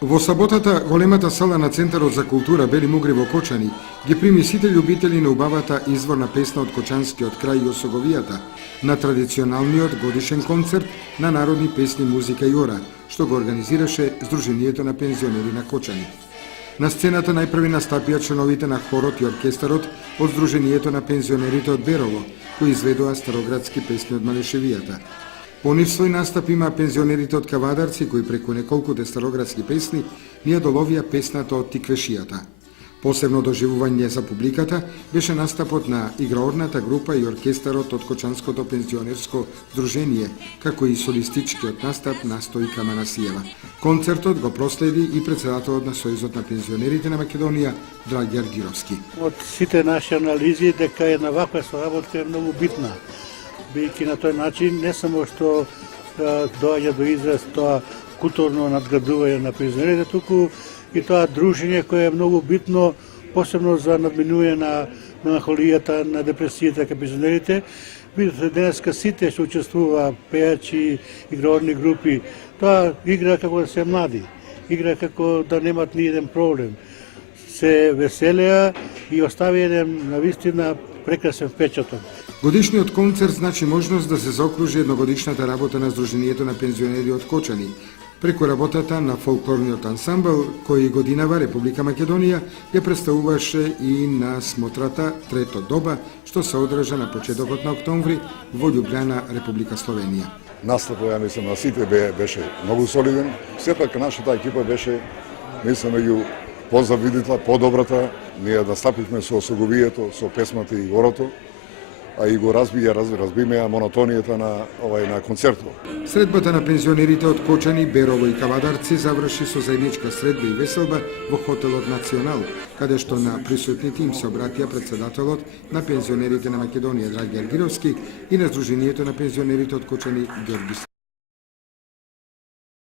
Во саботата, големата сала на Центарот за култура Бели Мугри во Кочани ги прими сите љубители на убавата изворна песна од Кочанскиот крај и Осоговијата на традиционалниот годишен концерт на народни песни, музика и ора, што го организираше Сдруженијето на пензионери на Кочани. На сцената најпрви настапија членовите на хорот и оркестарот од Сдруженијето на пензионерите од Берово, кои изведоа староградски песни од Малешевијата. По нив свој настап има пензионерите од Кавадарци, кои преку неколкуте староградски песни ние доловија песната од Тиквешијата. Посебно доживување за публиката беше настапот на играорната група и оркестарот од Кочанското пензионерско здружение, како и солистичкиот настап на Стојка Манасиева. Концертот го проследи и председателот на Сојузот на пензионерите на Македонија, Драгјар Гировски. Од сите наши анализи дека една ваква соработка е многу битна, бидејќи на тој начин не само што доаѓа до израз тоа културно надградување на пензионерите, туку и тоа дружење кое е многу битно, посебно за надминување на меланхолијата, на депресијата кај пензионерите. Видите, денеска сите што учествува, пејачи, играорни групи, тоа игра како да се млади, игра како да немат ни еден проблем. Се веселеа и остави еден навистина прекрасен впечаток. Годишниот концерт значи можност да се заокружи едногодишната работа на Сдруженијето на пензионери од Кочани, преку работата на фолклорниот ансамбл, кој годинава Република Македонија ја представуваше и на смотрата Трето доба, што се одржа на почетокот на октомври во Љубљана, Република Словенија. Настапот, ја мислам, на сите беше многу солиден. Сепак нашата екипа беше, мислам, меѓу позавидите, подобрата. Ние настапивме со Осоговијето, со песмата и орото, а и го разбиме монотонијата на концертот. Средбата на пензионерите од Кочани, Берово и Кавадарци заврши со заедничка средба и веселба во хотелот Национал, каде што на присутните им се обратија председателот на пензионерите на Македонија Драгјар Гировски и на Сдруженијето на пензионерите од Кочани Ѓорги